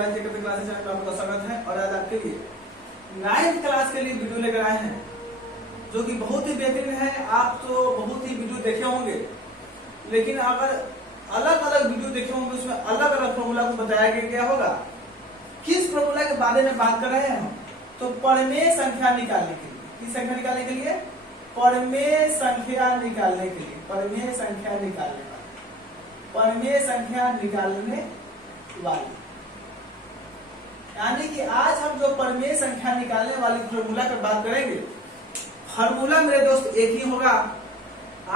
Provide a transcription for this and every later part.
Classes channel में आपका स्वागत है। और आज आपके लिए 9th क्लास के लिए वीडियो लेकर आए हैं जो कि बहुत ही बेहतरीन है। आप तो बहुत ही वीडियो देखे होंगे, लेकिन अगर अलग अलग वीडियो देखे होंगे उसमें अलग अलग फॉर्मूला को बताया गया होगा। किस फॉर्मूला के बारे में बात कर रहे हैं हम? तो परिमेय संख्या निकालने के लिए, किस संख्या निकालने के लिए? परिमेय संख्या निकालने के लिए, परिमेय संख्या निकालने वाली, परिमेय संख्या निकालने वाली। यानी कि आज हम जो परिमेय संख्या निकालने वाली फॉर्मूला पर बात करेंगे, फॉर्मूला मेरे दोस्त एक ही होगा।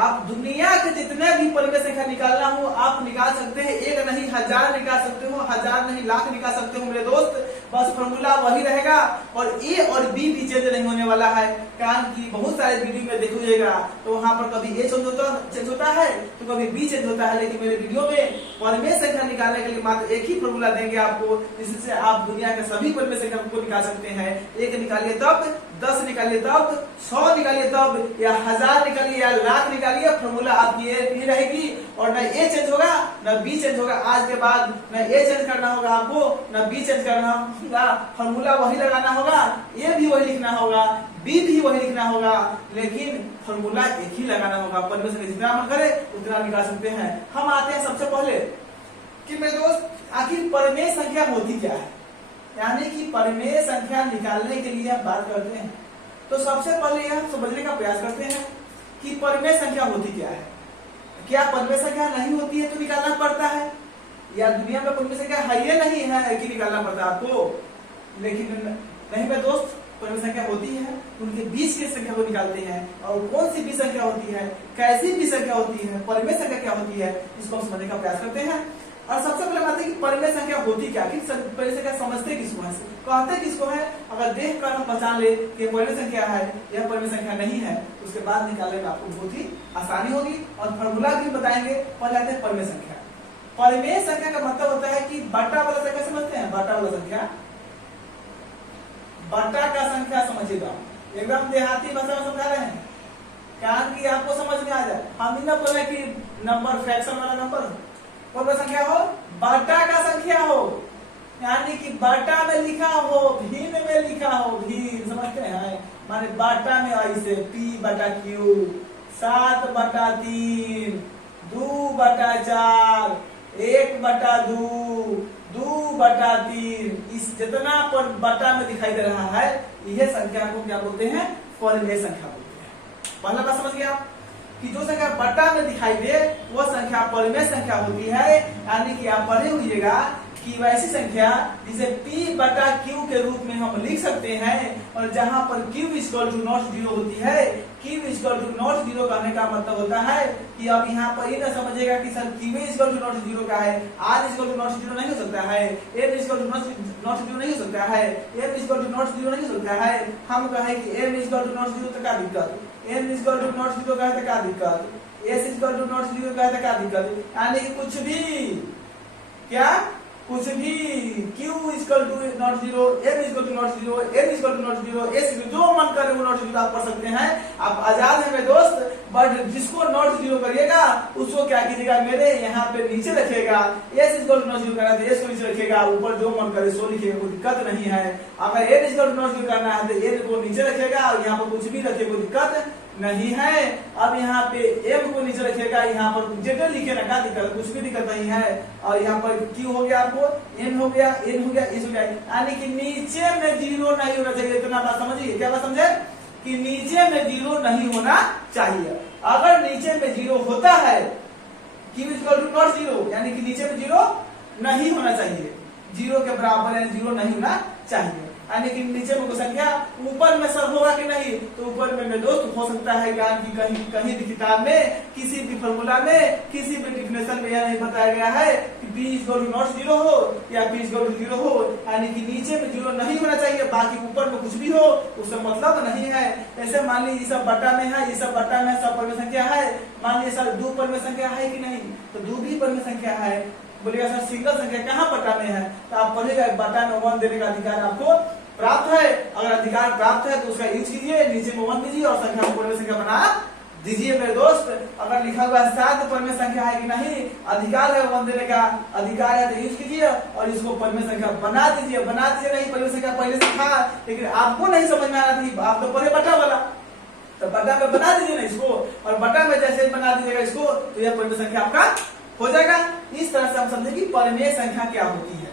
आप दुनिया के जितने भी परिमेय संख्या निकालना हो आप निकाल सकते हैं। एक नहीं 1000 निकाल सकते हो, 1000 नहीं लाख निकाल सकते हो मेरे दोस्त। बस फॉर्मूला वही रहेगा और ए और बी भी चेंज नहीं होने वाला है। कारण कि बहुत सारे वीडियो में देखिएगा तो वहां पर कभी ए चेंज होता है तो कभी बी चेंज होता है, लेकिन मेरे वीडियो में परिमेय संख्या निकालने के लिए मात्र एक ही फॉर्मूला देंगे आपको, जिससे आप दुनिया के सभी परिमेय संख्या को निकाल सकते हैं। एक निकालिए तब, 10 निकालिए तब, 100 निकालिए तब, या 1000 निकालिए या लाख निकालिए, फॉर्मूला आपकी ये रहेगी। और न ए चेंज होगा न बी चेंज होगा। आज के बाद न ए चेंज करना होगा आपको, न बी चेंज करना होगा। फॉर्मूला वही लगाना होगा, ए भी वही लिखना होगा, बी भी वही लिखना होगा, लेकिन फॉर्मूला एक ही लगाना होगा। परिमेय संख्या जितना मन करे उतना निकाल सकते हैं। हम आते हैं सबसे पहले कि मेरे दोस्त आखिर परिमेय संख्या होती क्या है, यानी कि परिमेय संख्या निकालने के लिए हम बात करते हैं। तो सबसे पहले यह समझने का प्रयास करते हैं कि परिमेय संख्या होती क्या है। क्या परिमेय संख्या नहीं होती है तो निकालना पड़ता है, या दुनिया में परिमेय संख्या है ये नहीं है कि निकालना पड़ता है आपको? लेकिन नहीं मेरे दोस्त, परिमेय संख्या होती है, उनके बीच की संख्या को निकालते हैं। और कौन सी भी संख्या होती है, कैसी भी संख्या होती है, परिमेय संख्या क्या होती है, इसको हम समझने का प्रयास करते हैं। और सबसे पहले बात है कि परिमेय संख्या होती क्या, कि परिमेय संख्या समझते किसको है, कहते किसको है। अगर देख कर हम पहचान ले कि परिमेय संख्या है यह परिमेय संख्या नहीं है, उसके बाद निकालने में आपको बहुत ही आसानी होगी और फॉर्मूला भी बताएंगे। पहले आते हैं परिमेय संख्या। परिमेय संख्या का मतलब होता है कि बटा वाला संख्या समझते हैं, बटा वाला संख्या, बटा का संख्या समझिएगा, एकदम देहाती भाषा में समझा रहे हैं, कारण कि आपको समझ में आ जाए। हम ही ना बोले कि नंबर फ्रैक्शन वाला नंबर कोई संख्या हो, बटा का संख्या हो, यानी कि बटा में लिखा हो, भिन्न में लिखा हो, भिन्न समझते हैं। माने बटा में ऐसे p बटा q, 7 बटा 3, 2 बटा 4, 1 बटा 2, 2 बटा 3, इस जितना पर बटा में दिखाई दे रहा है यह संख्या को क्या बोलते हैं? परिमेय संख्या बोलते हैं। पहला बात समझ गया कि जो संख्या बटा में दिखाई दे वह संख्या परिमेय संख्या होती है। यानी कि आप पढ़े होइएगा कि वैसी संख्या जिसे p बटा q के रूप में हम लिख सकते हैं, और जहां पर q = ≠0 होती है। q =0 कहने का मतलब होता है कि अब यहाँ पर ये ना समझिएगा कि सर q =0 का है, r =0 नहीं हो सकता है, m =0 नहीं हो सकता है, m =0 नहीं हो सकता है। हम कहे कि m =0 तो क्या दिक्कत, n =0 कहे तो क्या दिक्कत, s =0 कहे तो क्या दिक्कत। यानी कि कुछ भी, क्या कुछ भी, q =0, m =0, n =0, s जो मन करे वो ≠0 आप पढ़ सकते हैं। आप आजाद हैं मेरे दोस्त, बट जिसको ≠0 करिएगा उसको क्या कीजिएगा, मेरे यहाँ पे नीचे रखिएगा। s =0 करना है तो s को नीचे रखिएगा, ऊपर जो मन करे सो लिखिएगा, कोई दिक्कत नहीं है। अगर n =0 करना है तो n को नीचे रखिएगा और यहाँ पर कुछ भी रखिए, कोई दिक्कत नहीं है। अब यहाँ पे m को नीचे रखिएगा, यहाँ पर जेटर लिखे ना, क्या दिक्कत, कुछ भी दिक्कत नहीं है। और यहाँ पर q हो गया, आपको n हो गया, n हो गया, इस हो गया। यानी कि नीचे में 0 नहीं होना चाहिए। इतना बात समझिए, क्या बात समझे कि नीचे में 0 नहीं होना चाहिए। अगर नीचे में 0 होता है, q =0, यानी कि नीचे में 0 नहीं होना चाहिए, 0 के बराबर है, 0 नहीं होना चाहिए। यानी कि नीचे में कोई संख्या ऊपर में सब होगा कि नहीं, तो ऊपर में मेरे दोस्त हो सकता है कि कहीं कहीं भी किताब में, किसी भी फॉर्मूला में, किसी भी डिफिनेशन में यह नहीं बताया गया है कि p =0 हो या p =0 हो। यानी कि नीचे में 0 नहीं होना चाहिए, बाकी ऊपर में कुछ भी हो उससे मतलब नहीं है। ऐसे मान लीजिए सब बटा में है, ये सब बटा में, सब परिमेय संख्या है। मान लीजिए सर 2 परिमेय संख्या है कि नहीं, तो 2 भी परिमेय संख्या है। बोलिएगा सर सिंगल संख्या कहाँ बटा में है, तो आप पढ़ेगा बटा में 1 देने का अधिकार आपको प्राप्त है। अगर अधिकार प्राप्त है तो उसका यूज कीजिए, नीचे में 1 दीजिए और संख्या को परिमेय संख्या बना दीजिए मेरे दोस्त। अगर लिखा हुआ है 7 परिमेय संख्या है कि नहीं, अधिकार है 1 देने का, अधिकार है तो यूज कीजिए और इसको परिमेय संख्या बना दीजिए। नहीं परिमेय संख्या पहले से था, लेकिन आपको नहीं समझ में आ रहा थी, आप तो पढ़े बटा वाला, तो बटा में बना दीजिए ना इसको, और बटा में जैसे बना दीजिएगा इसको तो यह परिमेय संख्या आपका हो जाएगा। इस तरह से हम समझे कि परिमेय संख्या क्या होती है।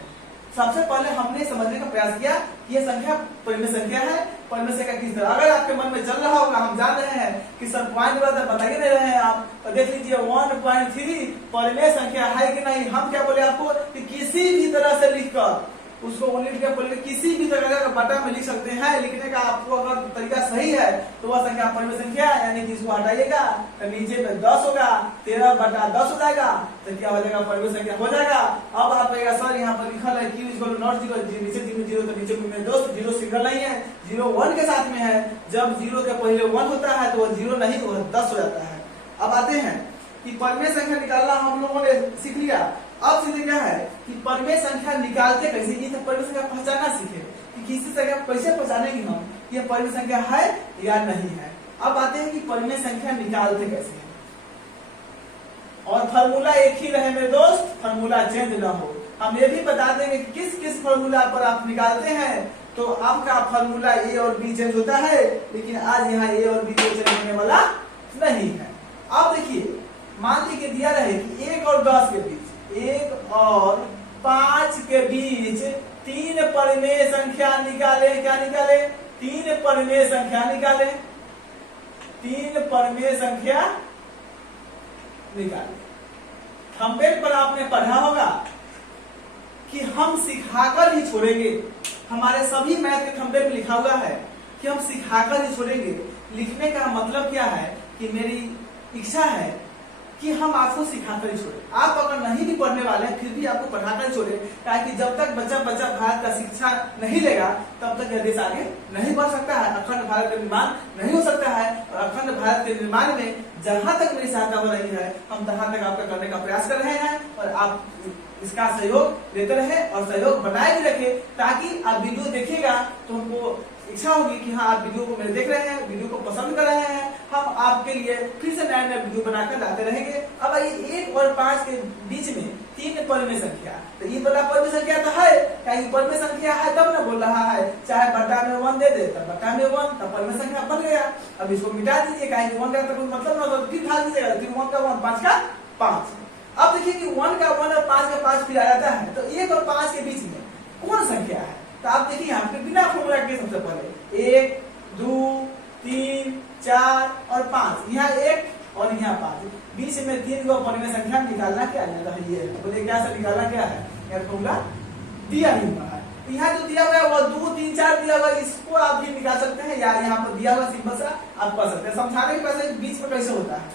सबसे पहले हमने समझने का प्रयास किया कि यह संख्या परिमेय संख्या है। परिमेय संख्या किस तरह, अगर आपके मन में चल रहा होगा, हम जान रहे हैं कि सर पॉइंट बता ही नहीं रहे हैं आप, तो देख लीजिए 1.3 परिमेय संख्या है कि नहीं। हम क्या बोले आपको कि किसी भी तरह से लिखकर उसको लिख के बोले किसी भी तरह का बटा में लिख सकते हैं। लिखने का आपको अगर तरीका सही है तो वह संख्या परिमेय संख्या, यानी कि इसको हटाइएगा तो नीचे में 10 होगा, 13/10 हो जाएगा, तो क्या हो जाएगा परिमेय संख्या हो जाएगा। अब आप कहेगा सर यहाँ पर लिखा है q = नॉट 0, नीचे 0 तो नीचे में दोस्त 0 सिंगल नहीं है, 0 1 के साथ में है। जब 0 के पहले 1 होता है तो वह 0 नहीं, वह 10 हो जाता है। अब आते हैं कि परिमेय संख्या निकालना हम लोगों ने सीख लिया। अब सीधे क्या है कि परिमेय संख्या निकालते कैसे, ये तो परिमेय संख्या पहचानना सीखे कि किसी संख्या कैसे पहचानेंगे हम ये परिमेय संख्या है या नहीं है। अब आते हैं कि परिमेय संख्या निकालते कैसे हैं, और फार्मूला एक ही रहे मेरे दोस्त, फार्मूला चेंज ना हो। हम ये भी बता देंगे किस किस फार्मूला पर आप निकालते हैं, तो आपका फार्मूला ए और बी चेंज होता है, लेकिन आज यहाँ ए और बी चेंज होने वाला नहीं है। अब देखिए, मान लीजिए दिया रहे कि 1 और 10 के बीच, 1 और 5 के बीच 3 परिमेय संख्या निकाले। क्या निकाले? 3 परिमेय संख्या निकाले। 3 परिमेय संख्या निकाले। थंबनेल पर आपने पढ़ा होगा कि हम सिखाकर ही छोड़ेंगे। हमारे सभी मैथ के थंबनेल में लिखा हुआ है कि हम सिखाकर ही छोड़ेंगे। लिखने का मतलब क्या है कि मेरी इच्छा है कि हम आपको सिखाकर ही छोड़े। आप अगर नहीं भी पढ़ने वाले हैं फिर भी आपको पढ़ाकर ही छोड़े, ताकि जब तक बच्चा भारत का शिक्षा नहीं लेगा तब तक यह देश आगे नहीं बढ़ सकता है, अखंड भारत का निर्माण नहीं हो सकता है। और अखंड भारत के निर्माण में जहां तक मेरी सहायता हो रही है, हम तहां तक आपका करने का प्रयास कर रहे हैं, और आप इसका सहयोग लेते रहे और सहयोग बनाए भी रखे, ताकि आप वीडियो देखिएगा तो हमको इच्छा होगी कि हाँ आप वीडियो को मेरे देख रहे हैं, वीडियो को पसंद कर रहे हैं, हम आपके लिए फिर से नए वीडियो बनाकर लाते रहेंगे। अब आइए 1 और 5 के बीच में 3 परिमेय संख्या, तो ये बड़ा परिमेय संख्या तो है, क्या ये परिमेय संख्या है तब ना बोल रहा है, चाहे बटा में 1 दे दे तब बटा में 1, तब परिमेय संख्या बन गया। अब इसको मिटा दीजिए, कहीं 1 का तो कोई मतलब ना हो, फिर ढाल दीजिएगा, फिर 1 का 1, 5 का 5। अब देखिए कि 1 का 1 और 5 का 5 फिर आ जाता है, तो 1 और 5 के बीच में कौन संख्या है, तो आप देखिए यहाँ पे बिना फॉर्मूला के सबसे पहले 1 2 3 4 और 5, यहाँ 1 और यहाँ 5, बीच में 3 को परिमेय संख्या निकालना क्या है, ये बोले क्या से निकालना क्या है, यार फॉर्मूला दिया ही हुआ है। यहाँ जो दिया हुआ है वो 2 3 4 दिया हुआ है, इसको आप भी निकाल सकते हैं, या यहाँ पर दिया हुआ सिंपल सा आप कर सकते हैं। समझाने के पैसे बीच में कैसे होता है,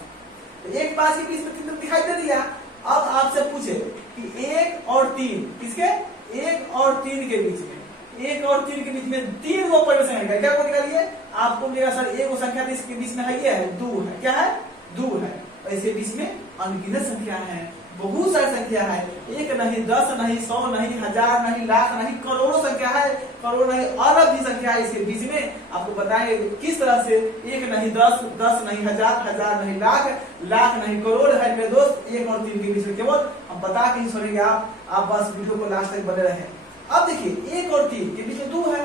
तो 1 5 के बीच में 3 दिखाई दे दिया। अब आपसे पूछे कि 1 और 3 किसके, 1 और 3 के बीच में, 1 और 3 के बीच में 3 को परिमेय संख्या, क्या को निकालिए, आपको मिलेगा सर एक वो संख्या इसके बीच में है, ये है 2 है, क्या है 2 है, ऐसे बीच में अनगिनत संख्या है, बहुत सारी संख्या है, 1 नहीं 10 नहीं 100 नहीं 1000 नहीं लाख नहीं करोड़ों संख्या है, करोड़ नहीं अरब भी संख्या है इसके बीच में। आपको बताएंगे किस तरह से 1 नहीं 10 10 नहीं 1000 1000 नहीं लाख लाख नहीं करोड़ है मेरे दोस्त, 1 और 3 के बीच में केवल हम बता के ही छोड़ेंगे। आप बस वीडियो को लास्ट तक बने रहे। अब देखिए 1 और 3 के बीच में 2 है,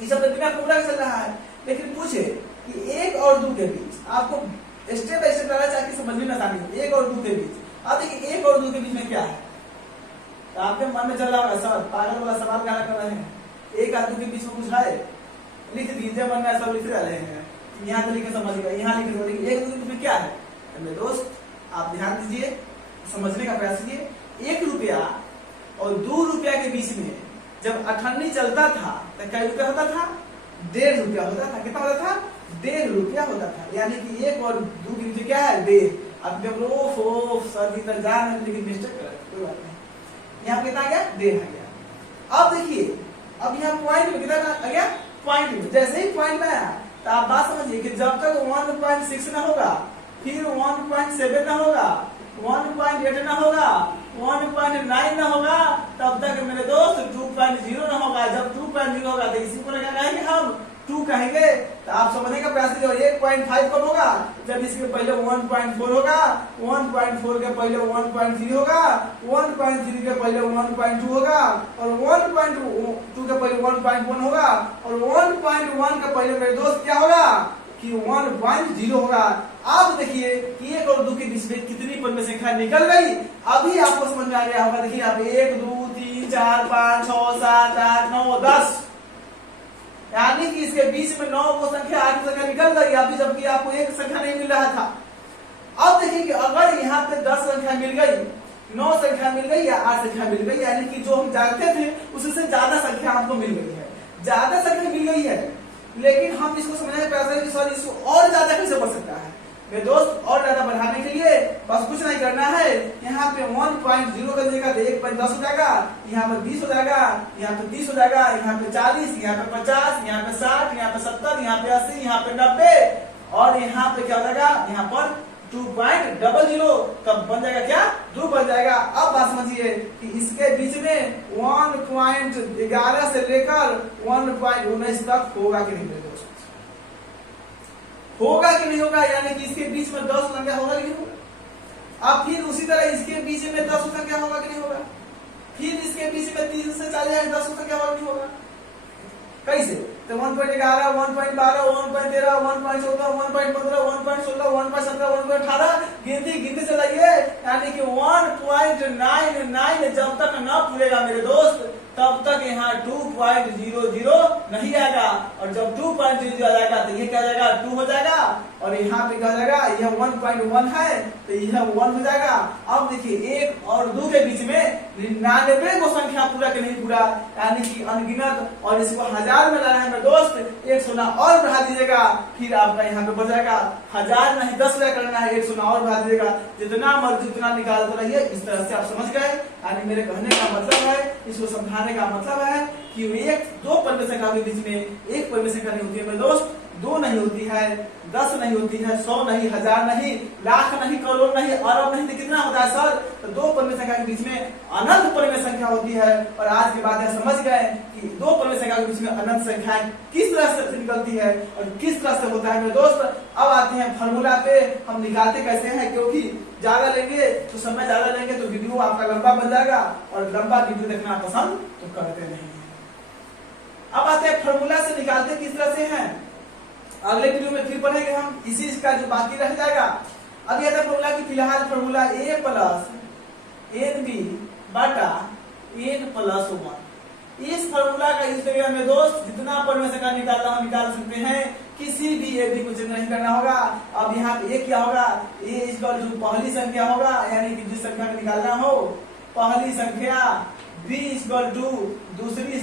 ये सब बिना फॉर्मूला चल रहा है, लेकिन पूछे कि 1 और 2 के बीच, आपको स्टेप बाय स्टेप लाना चाहिए समझ में आसानी हो। 1 और 2 के बीच, अब देखिए 1 और 2 के बीच में क्या है, तो आपके मन में चल रहा होगा सर पागल वाला सवाल क्या कर रहे हैं, 1 और 2 के बीच में कुछ है, लिख दीजिए, मन में सब लिख रहे हैं, यहाँ तो लिखे समझिएगा, यहाँ लिखे समझिए 1 2 के बीच में क्या है। मेरे दोस्त आप ध्यान दीजिए, समझने का प्रयास कीजिए। 1 रुपया और 2 रुपया के बीच में जब अठन्नी चलता था तो क्या रुपया होता था, 1.5 रुपया होता था। कितना होता था, 1.5 रुपया होता था, यानी कि 1 और 2 के बीच क्या है 1.5। अब जब सर जी तक जान लेकिन मिस्टेक कर कोई बात नहीं, यहाँ कितना आ गया 1.5 आ गया। अब देखिए अब यहाँ पॉइंट में कितना आ गया, पॉइंट में जैसे ही पॉइंट में आया तो आप बात समझिए कि जब तक 1.6 ना होगा, फिर 1.7 ना होगा, 1.8 ना होगा, 1.9 ना होगा, तब तक मेरे दोस्त 2.0 ना होगा। जब 2.0 होगा तो इसी को लगाएंगे हम 2 कहेंगे तो आप समझने का प्रयास कीजिए। 1.5 कब होगा? जब इसके पहले 1.4 होगा, 1.4 के पहले 1.3 होगा, 1.3 के पहले 1.2 होगा, और 1.2 के पहले 1.1 होगा, और 1.1 के पहले मेरे दोस्त क्या होगा कि 1.0 होगा। अब देखिए कि 1 और 2 के बीच में कितनी परिमेय संख्या निकल गई, अभी आपको समझ में आ गया होगा। देखिए आप 1 2 3 4 5 6 7 8 9 10, यानी कि इसके बीच में 9 वो संख्या 8 संख्या निकल गई अभी, जबकि आपको एक संख्या नहीं मिल रहा था। अब देखिए कि अगर यहाँ पे 10 संख्या मिल गई, 9 संख्या मिल गई या 8 संख्या मिल गई, यानी कि जो हम जानते थे उससे ज्यादा संख्या हमको मिल गई है, ज्यादा संख्या मिल गई है। लेकिन हम इसको समझने का प्रयास करें कि सर इसको और ज्यादा कैसे बढ़ सकता है मेरे दोस्त। और ज्यादा बढ़ाने के लिए बस कुछ नहीं करना है, यहाँ पे 1.0 का जगह 1.10 हो जाएगा, यहाँ पे 20 हो जाएगा, यहाँ पे 30 हो जाएगा, यहाँ पे 40, यहाँ पे 50, यहाँ पे 60, यहाँ पे 70, यहाँ पे 80, यहाँ पे 90, और यहाँ पे क्या हो जाएगा, यहाँ पर 2.00 तब बन जाएगा क्या, 2 बन जाएगा। अब बात समझिए कि इसके बीच में 1.11 से लेकर 1.19 तक होगा कि नहीं मेरे दोस्त, होगा कि नहीं होगा, यानी कि इसके बीच में 10 संख्या होगा कि नहीं होगा। अब फिर उसी तरह इसके बीच में 10 संख्या होगा कि नहीं होगा, फिर इसके बीच में 30 से 40 10 संख्या होगा कि नहीं होगा। कैसे? तो 1.11 1.12 1.13 1.14 1.15 1.16 1.17 1.18 गिनती चलाइए, यानी कि 1.99 जब तक न पूरेगा मेरे दोस्त तब तक यहाँ 2.00 नहीं आएगा, और जब 2.00 आ जाएगा तो ये क्या हो जाएगा 2 हो जाएगा, और यहाँ पे क्या हो जाएगा, यह 1.1 है तो यह 1 हो जाएगा। अब देखिए 1 और 2 के बीच में 99 को संख्या पूरा के नहीं पूरा, यानी कि अनगिनत, और इसको 1000 में लाना है मेरे दोस्त, 1 शून्य और बढ़ा दीजिएगा, फिर आपका यहाँ पे बढ़ जाएगा 1000 नहीं 10,000 करना है, 1 शून्य और बढ़ा दीजिएगा, जितना मर्जी उतना निकालते रहिए। इस तरह से आप समझ गए, यानी मेरे कहने का मतलब है, इसको समझाने का मतलब है कि एक 2 परिमेय संख्या के बीच में एक परिमेय संख्या नहीं होती है मेरे दोस्त, 2 नहीं होती है, 10 नहीं होती है, 100 नहीं, 1000 नहीं, लाख नहीं, करोड़ नहीं, अरब नहीं, तो कितना होता है सर? तो 2 परिमेय संख्या के बीच में अनंत परिमेय संख्या होती है। और आज के बाद यह समझ गए कि 2 परिमेय संख्या के बीच में अनंत संख्याएं किस तरह से निकलती है और किस तरह से होता है मेरे दोस्त। अब आते हैं फॉर्मूला पे, हम निकालते कैसे हैं, क्योंकि ज्यादा लेंगे तो समय ज्यादा लेंगे तो वीडियो आपका लंबा बन जाएगा, और लंबा वीडियो देखना पसंद तो करते नहीं। अब आते हैं फॉर्मूला से निकालते किस तरह से हैं, अगले वीडियो में फिर पढ़ेंगे हम, इसी का जो बाकी रह जाएगा। अब यह था फॉर्मूला की, फिलहाल फॉर्मूला a प्लस nb बटा n प्लस 1। इस फॉर्मूला का यूज करिएगा मेरे दोस्त, जितना परिमेय संख्या निकालना हो निकाल सकते हैं, किसी भी a b को चेंज नहीं करना होगा। अब यहाँ पे a क्या होगा, a इसका जो पहली संख्या होगा, यानी कि जिस संख्या को निकालना हो पहली संख्या, b इक्वल टू दूसरी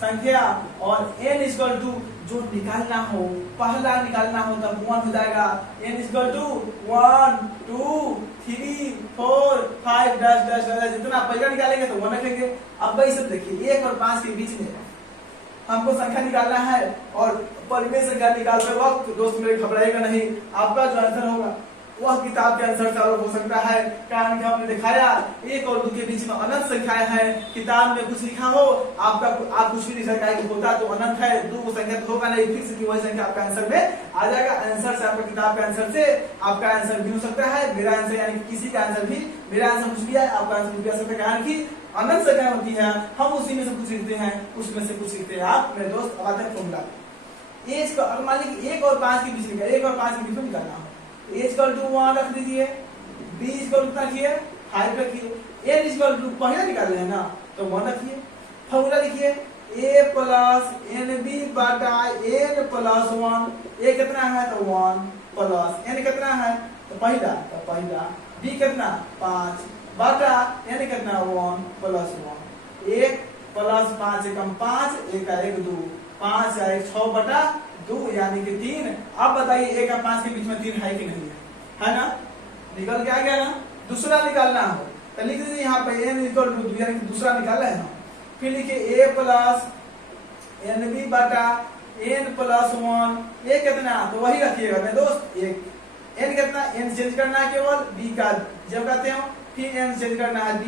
संख्या, और n इक्वल टू जो निकालना हो पहला निकालना हो तब 1 हो जाएगा, n इक्वल टू 1 2 3 4 5 डैश जितना पहला निकालेंगे तो 1 रखेंगे। अब भाई सब देखिए 1 और 5 के बीच में हमको संख्या निकालना है, और परिमेय संख्या निकालते वक्त दोस्त मेरे घबराएगा नहीं, आपका जो आंसर होगा वह किताब के आंसर से अलग हो सकता है, कारण कि हमने दिखाया 1 और 2 के बीच में अनंत संख्याएं हैं। किताब में कुछ लिखा हो आप कुछ भी लिख सकते हैं, होता तो अनंत है, 2 संख्या तो होगा नहीं, फिक्स की वही संख्या आपका आंसर में आ जाएगा। आंसर से आपका किताब के आंसर से आपका आंसर भी हो सकता है, मेरा आंसर यानी किसी का आंसर भी, मेरा आंसर कुछ भी है आपका आंसर भी आ सकता है, कारण की अनंत संख्या होती है, हम उसी में से कुछ लिखते हैं, उसमें से कुछ लिखते हैं आप मेरे दोस्त। अब आते हैं फॉर्मूला, एज को मान लीजिए 1 और 5 के बीच में 1 और 5 के बीच में निकालना हो, a इक्वल टू 1 रख दीजिए, b इक्वल टू रखिए 5 रखिए, n इक्वल टू पहले निकाल रहे हैं ना तो 1 रखिए। फॉर्मूला लिखिए a प्लस nb बटा n प्लस 1, a कितना है तो 1 प्लस n कितना है तो पहला b कितना 5 बटा n कितना 1 प्लस 1, 1 प्लस 5 एकम 5, 1 का 1 2 5 या 1 6 बटा 2 यानी कि 3। अब बताइए 1 और 5 के बीच में 3 है कि नहीं है ना, निकल के आ गया ना। दूसरा निकालना हो तो लिख दीजिए यहाँ पे n इक्वल टू 2, यानी कि दूसरा निकाला है ना, फिर लिखिए a प्लस nb बटा n प्लस 1, a कितना तो वही रखिएगा मेरे दोस्त 1, n कितना n चेंज करना है केवल, b का जब कहते हो फिर n चेंज करना है b,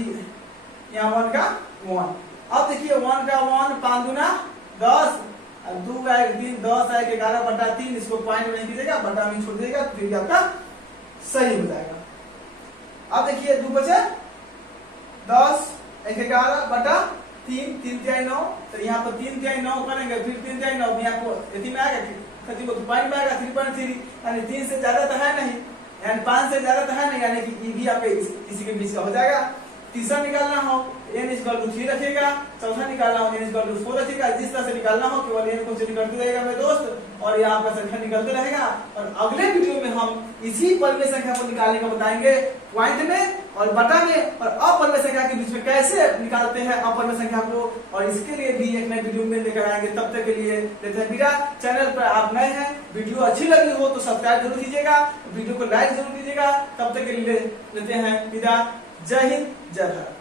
यहाँ 1 का 1। अब देखिए 1 का 1 5 दूना 10 और 2 आए 3 10 आए 11/3, इसको पॉइंट नहीं कीजिएगा, बटा में छोड़ दीजिएगा, तो ये आपका सही हो जाएगा। अब देखिए 2 बचे 10 11/3, 3 3 9, तो यहाँ पर 3 3 9 करेंगे, फिर 3 3 9 यहाँ को इतनी में आएगा, खती को पॉइंट में आएगा 3.3, यानी 3 से ज्यादा तो है नहीं, यानी 5 से ज्यादा तो है नहीं, यानी कि ये भी आपके इसी के बीच का हो जाएगा। तीसरा निकालना हो n = 3 रखिएगा, चौथा निकालना हो n = 4 रखिएगा, जिस तरह से निकालना हो केवल n को चेंज करते रहेगा मेरे दोस्त, और यहाँ आपका संख्या निकलते रहेगा। और अगले वीडियो में हम इसी परिमेय संख्या को निकालने का बताएंगे, पॉइंट में और बटा में और अपरिमेय संख्या के बीच में कैसे निकालते हैं अपरिमेय संख्या को, और इसके लिए भी एक नए वीडियो में लेकर आएंगे। तब तक के लिए लेते हैं विदा। चैनल पर आप नए हैं, वीडियो अच्छी लगी हो तो सब्सक्राइब जरूर कीजिएगा, वीडियो को लाइक जरूर कीजिएगा। तब तक के लिए लेते हैं विदा। जय हिंद, जय भारत।